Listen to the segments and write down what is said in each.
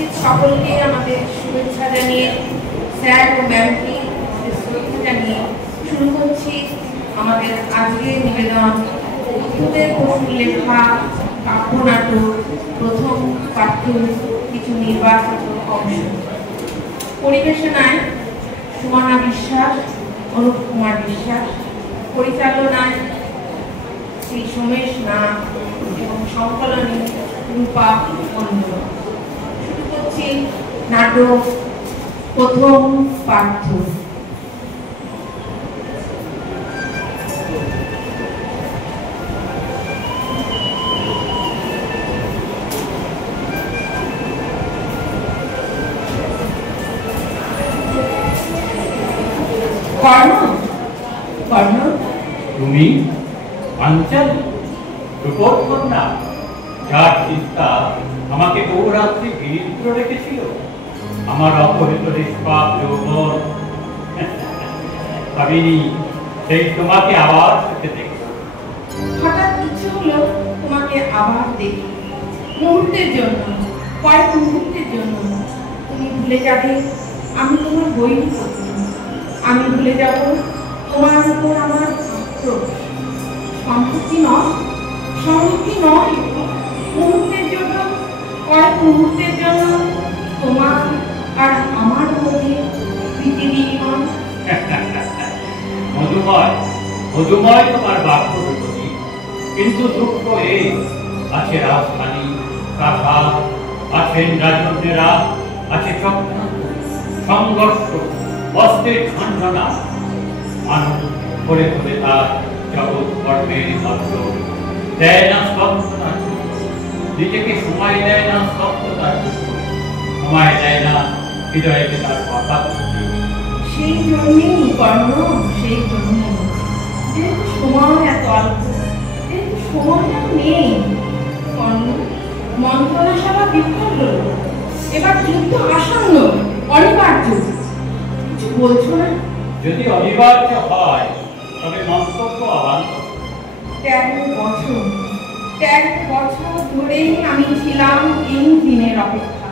উপস্থিত সকলকে আমাদের শুভেচ্ছা জানিয়ে, স্যার ও ম্যামকে শ্রদ্ধা জানিয়ে শুরু করছি আমাদের আজকের নিবেদন। বুদ্ধদেব বসুর লেখা কাব্যনাটক প্রথম পাঠ্য কিছু নির্বাচিত অংশ। পরিবেশনায় সুমনা বিশ্বাস, অনুপ কুমার বিশ্বাস, পরিচালনায় শ্রী সোমেশ নাথ এবং সংকলনে রূপা মন্ডল। শুরু করছি নাটক প্রথম পাঠ্য। তুমি পাঞ্চালী রূপকন্যা, যার চিন্তা আমাকে বহুরাত্রি বিনিদ্র রেখেছিল। আমার অপহৃত নিষ্পাপ যৌবন ভাবিনি সেই তোমাকে আবার চোখে দেখব। হঠাৎ ইচ্ছে হলো তোমাকে আবার দেখি, মুহূর্তের জন্য, কয়েক মুহূর্তের জন্য। তুমি ভুলে যাবে আমি তোমার বই পড়ি, আমি ভুলে যাব তোমার উপর আমার সম্পত্তি নয়, সম্পত্তি নয়, মুহূর্তের জন্য, কয়েক মুহূর্তের জন্য তোমার আর আমার মধ্যে প্রীতি বিনিময়। মধুময় মধুময় তোমার বাক্য বিপদী, কিন্তু দুঃখ এই আছে রাজধানী প্রাসাদ, আছেন রাজন্যেরা, আছে চক্রান্ত সংঘর্ষ, অস্ত্রের ঝঞ্ঝনা। মানুষ করে করে তার জগৎ কর্মের মাত্র দেয় না স্তব্ধতার, নিজেকে সময় দেয় না স্তব্ধতার, সময় দেয় না হৃদয়কে তার কথা। সেই জন্যেই কর্ণ, সেই জন্যেই যেহেতু সময় এত অল্প, যেহেতু সময়টা নেই কর্ণ, মন্ত্রণা সভা বিফল হল, এবার যুদ্ধ আসন্ন, অনিবার্য। কিছু বলছো না? যদি অনিবার্য হয় তবে মন্তব্য অবান্তর। 13 বছর ধরেই আমি ছিলাম এই দিনের অপেক্ষা,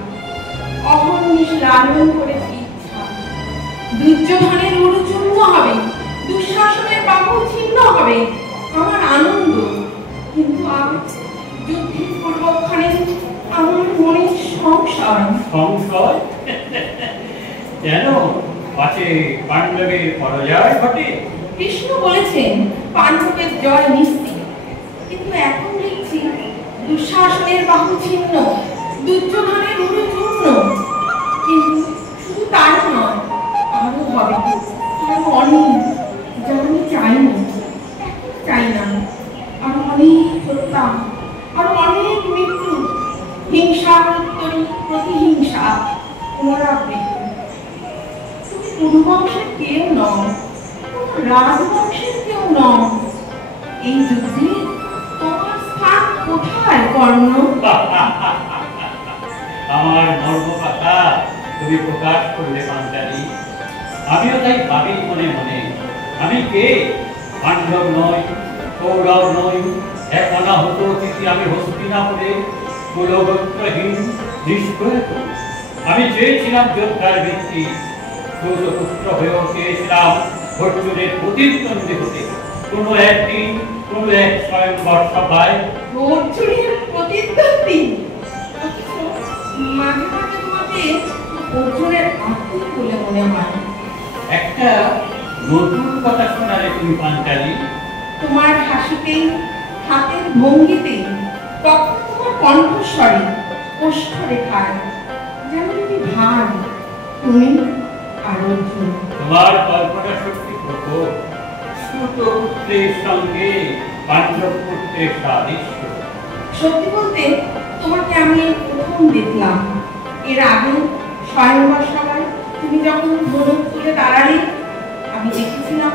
অহর্নিশ লালন করেছি ইচ্ছা। দুর্যোধনের উরু চূর্ণ হবে, দুঃশাসনের বাহু ছিন্ন হবে, আমার আনন্দ। কিন্তু আজ যুদ্ধের পূর্বক্ষণে আমার মনে সংশয়। সংশয় কেন? পাছে পাণ্ডবের পরাজয় ঘটে? কৃষ্ণ বলেছেন পাণ্ডবের জয় নিশ্চিত, কিন্তু এখন দেখছি দুঃশাসনের বাহু ছিন্ন, দুর্যোধনের উরু চূর্ণ। কিন্তু শুধু তাই নয়, আরো হবে, আরো অনেক, যা আমি চাইনি, এখন চাই না। আরো অনেক হত্যা, আরো অনেক মৃত্যু, হিংসার উত্তরী প্রতিহিংসা, পুনরাবৃত্তি। তুমি কুরুবংশের কেউ নও, রাজবংশের কেউ নও। এই যুদ্ধে তোমার স্থান কোথায় কর্ণ? আমার মর্ম কথা তুমি প্রকাশ করলে পাঞ্চালী। আমিও তাই ভাবি মনে মনে, আমি কে? পাণ্ডব নই, কৌরব নই, এক অনাহত অতিথি আমি হস্তিনাপুরে, কুলগোত্রহীন নিষ্প্রয়াত। আমি চেয়েছিলাম যোদ্ধার বৃত্তি, পুত্র হয়েও চেয়েছিলাম অর্জুনের প্রতিদ্বন্দ্বী হতে। কোনো একদিন কোনো এক স্বয়ংবর সভায় অর্জুনের প্রতিদ্বন্দ্বী? মাঝে মাঝে তোমাকে অর্জুনের আত্মীয় বলে মনে হয়। একটা নতুন কথা শোনালে তুমি পাঞ্চালী। তোমার হাসিতেই, হাতের ভঙ্গিতেই, কখনো তোমার কণ্ঠস্বরে, ওষ্ঠ রেখায় যেন তুমি ভাই, তুমি আর অর্জুন। তোমার কল্পনা শক্তি প্রখর। সুত পুত্রের সঙ্গে পাণ্ডব পুত্রের সাদৃশ্য। সত্যি বলতে তোমাকে আমি প্রথম দেখলাম এর আগে স্বয়ংবর সভায়। তুমি যখন ধনুক তুলে দাঁড়ালে, আমি দেখেছিলাম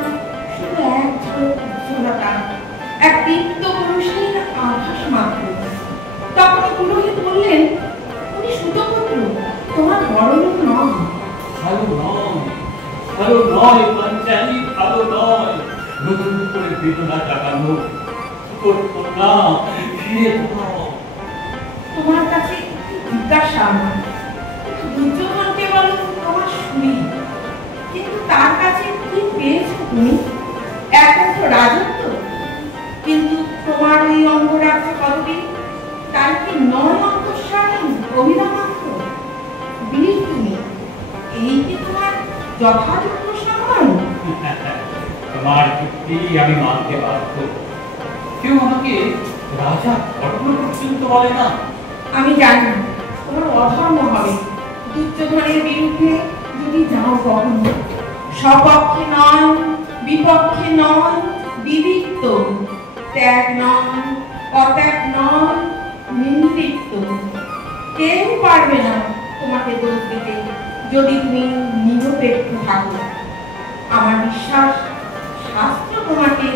শুধু এক ঝলক উজ্জ্বলতা, এক দীপ্ত পুরুষের আভাস মাত্র। তখন পুরোহিত বললেন, তুমি সুতপুত্র, তোমার বড় লোক নয়। ভালো নয়, ভালো নয় পাঞ্চালী, ভালো নয়। নতুন করে বেদনা জাগানো করতো না, ফিরে দাও। তোমার কাছে জিজ্ঞাসা, তার কাছে কি পেয়েছো তুমি? এখন তো রাজত্ব, কিন্তু তোমার ওই অঙ্গরাজ্য পদবী তার কি নয় অন্তঃসারী অভিনমাত্র? বীর তুমি, এই কি তোমার যথাযথ সম্মান? তোমার যুক্তি আমি মানতে বাধ্য। কেউ আমাকে রাজা কর্ণ পর্যন্ত বলে না। আমি জানি তোমার অধর্ম হবে দুর্যোধনের বিরুদ্ধে যদি যাও কখনো। স্বপক্ষে নয়, বিপক্ষে নয়, বিবিক্ত, ত্যাগ নয়, অত্যাগ নয়, নিন্দৃত্ত। কেউ পারবে না তোমাকে দোষ দিতে যদি তুমি নিরপেক্ষ থাকো। আমার বিশ্বাস শাস্ত্র তোমাকে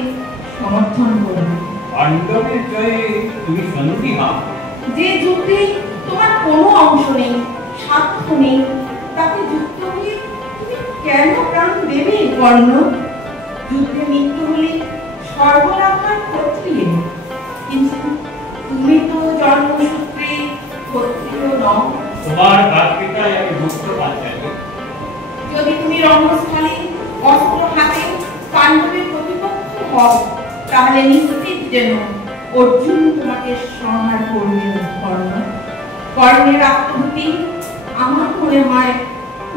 সমর্থন করবে। পাণ্ডবের জয়ে তুমি সন্দিহান। যে যুদ্ধে তোমার কোনো অংশ নেই, স্বার্থ নেই, তাতে যুক্ত হয়ে তুমি কেন প্রাণ দেবে কর্ণ? যুদ্ধে মৃত্যু হলে সর্বলাভার ক্ষত্রিয়, কিন্তু তুমি তো জন্মসূত্রে ক্ষত্রিয় নও। তোমার ভাতৃতায় আমি মুক্ত পাঞ্চালী। যদি তুমি রণস্থলে অস্ত্র হাতে পাণ্ডবের প্রতিপক্ষ হও, তাহলে নিশ্চিত যেন অর্জুন তোমাকে সংহার করবে কর্ণ। কর্ণের আত্মভূতি আমার মনে হয়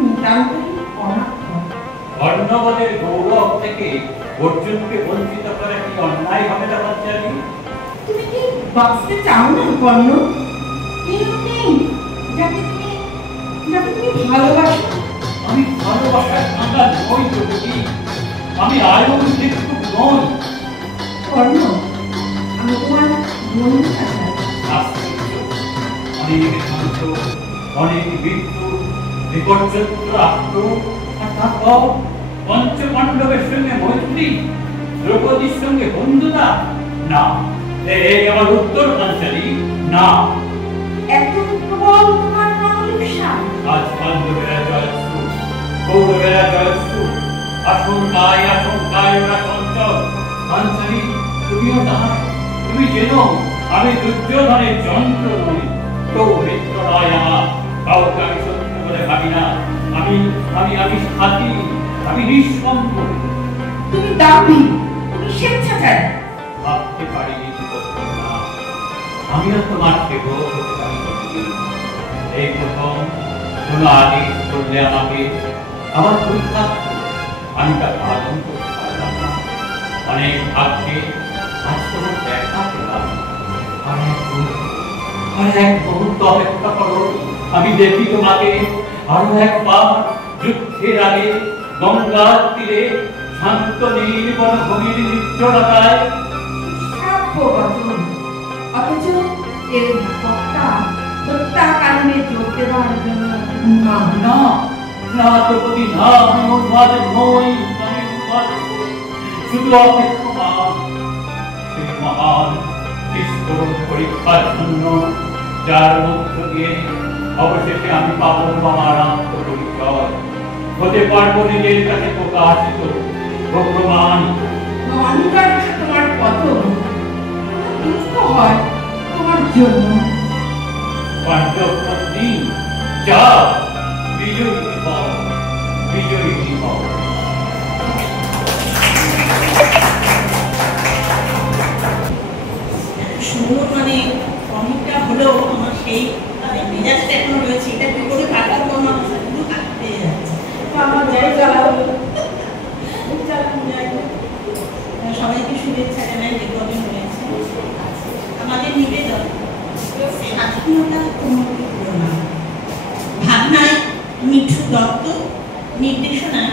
নিতান্তই অনার্থক। কর্ণবদের গৌরব থেকে অর্জুনকে বঞ্চিত করা কি অন্যায় হবে না পাঞ্চালী? তুমি কি বাঁচতে চাও না কর্ণ? কেউ নেই যাকে তুমি ভালোবাসো? আমি ভালোবাসার কাঁটা নই প্রভৃতি, আমি আয়ুর ভিক্ষুক নই। কর্ণ, আমি তোমার বন্ধু চাই। আশ্চর্য, অনেক শান্ত, অনেক মৃত্যু, বিপর্যস্ত আত্ম, আর তারপর পঞ্চপাণ্ডবের সঙ্গে মৈত্রী, দ্রৌপদীর সঙ্গে বন্ধুতা? না, এই আমার উত্তর পাঞ্চালী, না। এত প্রবল তোমার রণলিপ্সা? আজ পাণ্ডবেরা জয়স্তু, কৌরবেরা জয়স্তু, আশঙ্কায় আশঙ্কায় ওরা চঞ্চল। পাঞ্চালী, তুমিও তাহা, তুমি জেনো আমি দুর্যোধনের যন্ত্র নই, কেউ মিত্র নয় আমার, কাউকে আমি শত্রু বলে ভাবি না। আমি সাথী, আমি নিঃসঙ্গ। তুমি দাবি, তুমি স্বেচ্ছাচারী। ভাবতে পারিনি না, আমিও তোমার সেবক হতে পারি। এই প্রথম কোনো আদেশ করলে আমাকে, আমার পরীক্ষা আমি তা পালন করতে পারলাম না। অনেক ভাগ্যে আজ তোমার দেখা পেলাম। আর এক মুহূর্ত অপেক্ষা করো, আমি দেখি তোমাকে আরো একবার যুদ্ধের আগে গঙ্গার তীরে শান্ত নির্মল ভূমির নির্জনতায়। অথচ এর হত্যাকাণ্ডে যোগ দেওয়ার জন্য না, না দ্রৌপদী, না, আমি উন্মাদ নই, আমি উন্মাদ নই, শুধু অপেক্ষমান সেই মহান বিস্ফোরণ পরীক্ষার জন্য, যার মধ্য দিয়ে অবশেষে আমি পাবো আমার আত্মপরিচয়, হতে পারবো নিজের কাছে প্রকাশিত প্রমাণ। অনিবার্য তোমার পতন, দুঃখ হয় তোমার জন্য। পাণ্ডব পত্নী, যাও বিজয়ী হও, বিজয়ী হও। সুন্দর মানে অনেকটা হলেও আমার সেই মেজাজটা এখনো রয়েছে। এটা কি করে কাটার জন্য শুধু কাটতে যাচ্ছে। আমার যাই জ্বালাও সবাইকে শুভেচ্ছা জানাই যে কদিন রয়েছে। আমাদের নিবেদন স্বাধীনতা তোমাকে প্রণাম। ভাবনায় মিঠু দত্ত, নির্দেশনায়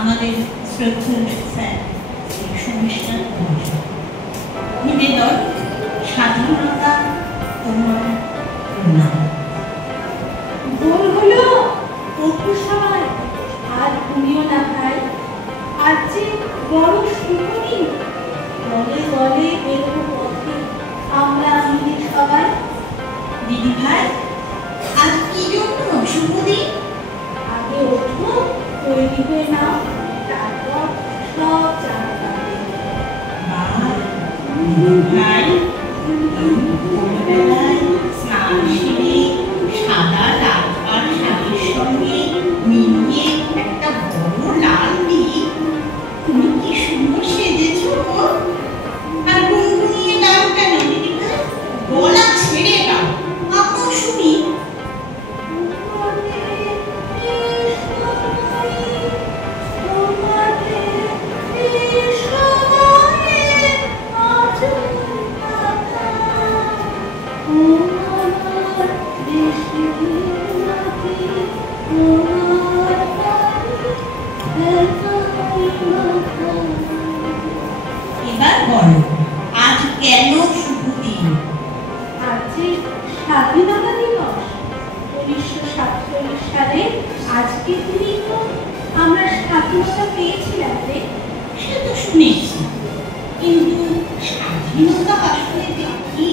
আমাদের শ্রদ্ধেয় স্যার শর্মিষ্ঠা মহাশয়। নিবেদন স্বাধীনতা তোমার প্রণাম। ভোর হলো অপু সবাই, আর ঘুমিও না ভাই। আজ যে বড় শুভনি, দলে দলে বেরোবো পথে আমরা মিলে সবাই। দিদি ভাই, আজ কি জন্য শুভ দিন? আগে ওঠো, তৈরি হয়ে নাও, তারপর সব জানা যাবে। ভাই, ভোরবেলায় স্নান সেরে সাদা লাল আর শাড়ির সঙ্গে মিলিয়ে একটা বড় লাল স্বাধীনতা দিবস 1947 সালে আজকে দিনই তো আমরা স্বাধীনতা পেয়েছিলাম রে। সে তো শুনেছি, কিন্তু স্বাধীনতা আসলে কি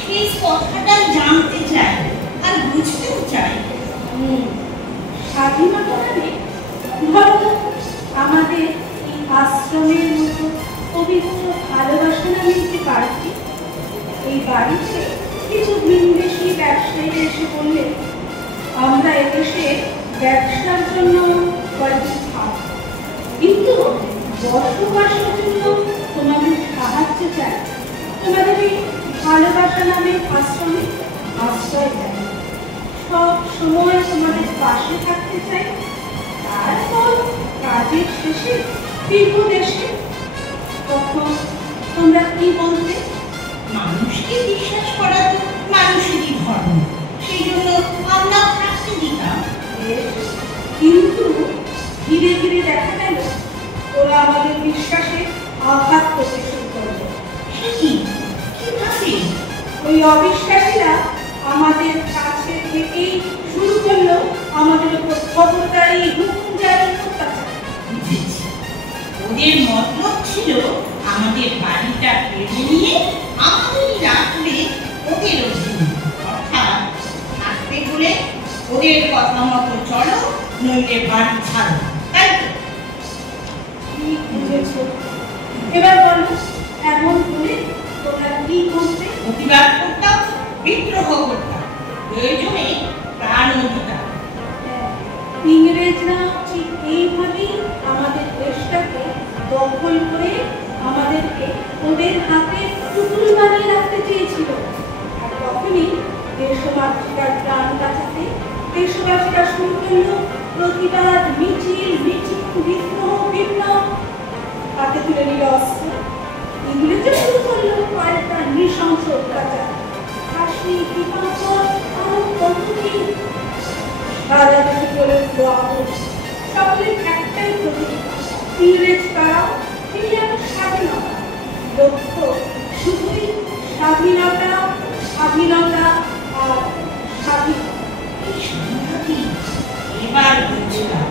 সেই কথাটাই জানতে চাই আর বুঝতেও চাই। স্বাধীনতা মানে ধরো আমাদের এই আশ্রমের মতো পবিত্র ভালোবাসা নামে একটি বাড়িটি, এই বাড়িতে কিছু ভিনদেশী ব্যবসায়ীরা এসে বললে আমরা এদেশে ব্যবসার জন্য কয়েকটি থাক, কিন্তু বসবাসের জন্য তোমাদের সাহায্য চাই, তোমাদের এই ভালোবাসা নামে আশ্রমে আশ্রয় চাই, সব সময় তোমাদের পাশে থাকতে চাই। তারপর কাজের শেষে ফিরব দেশে। তখন তোমরা কি বলতে? মানুষকে বিশ্বাস করা তো মানুষেরই ধর্ম, সেই জন্য আমরাও থাকতে দিতাম। কিন্তু ধীরে ধীরে দেখা গেল ওরা আমাদের বিশ্বাসে আঘাত করতে শুরু করলো। সে কি, কিভাবে? ওই অবিশ্বাসীরা আমাদের কাছে থেকেই শুরু করলো আমাদের উপর খবরদারি, হুকুম জারি, অত্যাচার। বুঝেছি, ওদের মতলব ছিল আমাদের বাড়িটা কেড়ে নিয়ে আমাদেরই রাখলে ওদের অধীনে, অর্থাৎ থাকতে হলে ওদের কথা মতো চলো, নইলে বাড়ি ছাড়ো, তাই তো? ঠিক বুঝেছ। এবার বলো, এমন হলে তোমরা কি করতে? প্রতিবাদ করতাম, বিদ্রোহ করতাম, প্রয়োজনে প্রাণও দিতাম। ইংরেজরা ঠিক এইভাবেই আমাদের দেশটাকে দখল করে আমাদেরকে ওদের হাতে পুতুল বানিয়ে রাখতে চেয়েছিল। আর তখনই দেশমাতৃকার প্রাণ বাঁচাতে দেশবাসীরা শুরু করলো প্রতিবাদ, মিছিল, মিছিল, বিদ্রোহ, বিপ্লব। হাতে তুলে নিল অস্ত্র। ইংরেজরা শুরু করলো কয়েকটা নৃশংস অত্যাচার, ফাঁসি, বিপাকর, আরো কতদিন। সারা দেশে চলে সকলের একটাই প্রতিজ্ঞা, ইংরেজ তারাও ফিরে আনো স্বাধীনতা। লক্ষ্য শুধুই স্বাধীনতা, স্বাধীনতা আর স্বাধীনতা। এই সংহতি এবার বুঝলাম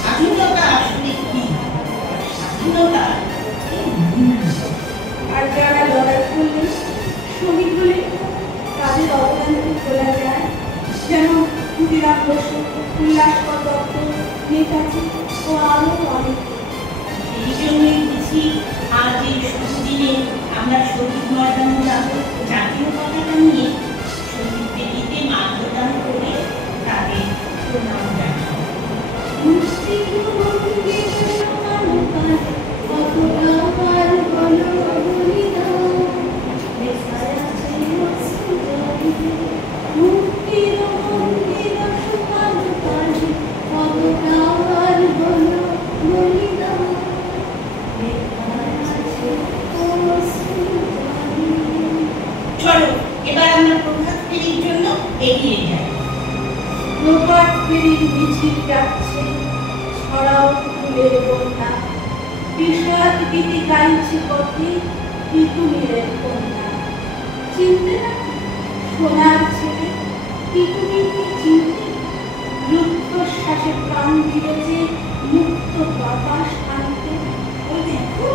স্বাধীনতা আসলে কি, স্বাধীনতা আর যারা লড়াই করলেন, শহীদ হলেন, তাদের অবদানকে বলা যায়। যেমন ক্ষুদিরাম বসু, উল্লাসকর দত্ত, নেতাজি ও আরো অনেক। এই জন্যই বুঝি আজ এই শুভ দিনে আমরা শহীদ ময়দানে যাব, জাতীয় পতাকা নিয়ে শহীদ বেদিতে মাল্যদান করে তাদের প্রণাম জানাই। চলো এবার আমরা প্রভাত ফেরির জন্য এগিয়ে যাই। প্রভাত ফেরির মিছিল যাচ্ছে, ছড়াও ফুলের বন্যা, বিষাদ গীতি গাইছে পথে পিতুমিরের কন্যা। চিনতে না সোনার ছেলে পিতুমিরকে চিনতে? রুদ্ধশ্বাসে প্রাণ দিয়েছে মুক্ত বাতাস আনতে। ওই দেখো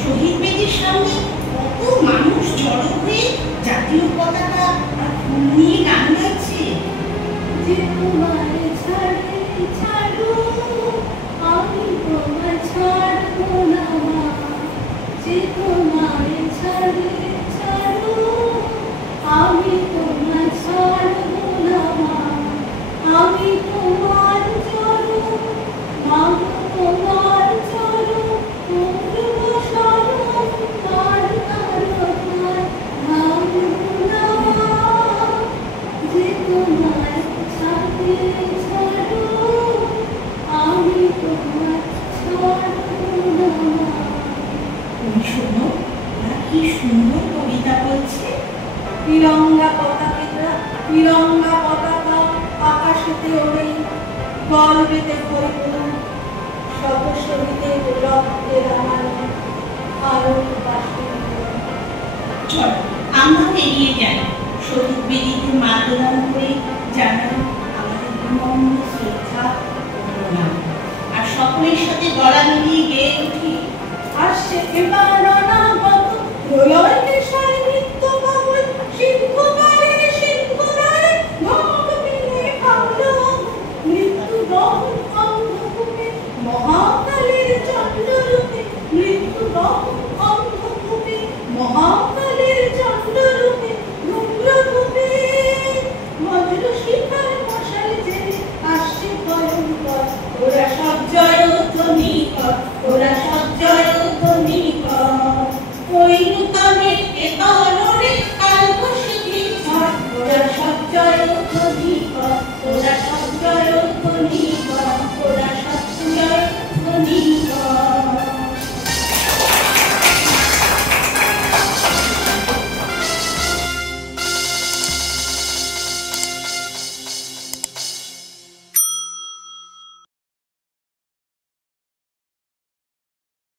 শহীদ বেদির সামনে কত মানুষ জড়ো হয়ে জাতীয় পতাকা আর ফুল নিয়ে গান গাইছে। যে তোমায় ছাড়ে ছাড়ো আমি তোমায় ছাড়বো না মা, যে তোমায় ছাড়ে ছাড়ো আমি তোমায় ছাড়বো না মা, আমি তোমার চরণ মাগো, তোমার চরণ পূর্ব শরণ তার তারকায় ভাবো না মা, যে তোমায় ছাড়ে ছাড়ো আমি তোমায় ছাড়বো না মা। তুমি শোনো ওরা কি সুন্দর কবিতা বলছে। তিরঙ্গা পতাকা, তিরঙ্গা পতাকা আকাশেতে ওড়ে, গর্বেতে ভরপুর, শত শহীদের রক্তের আলো আরো বাসে। চলো আমরা এগিয়ে যাই, শহীদ বেদিতে মাল্যদান করে জানাই আমাদের বিনম্র শ্রদ্ধা ও প্রণাম। আর সকলের সাথে গলা মিলিয়ে গেয়ে উঠি, আসছে এবার অনাগত প্রলয়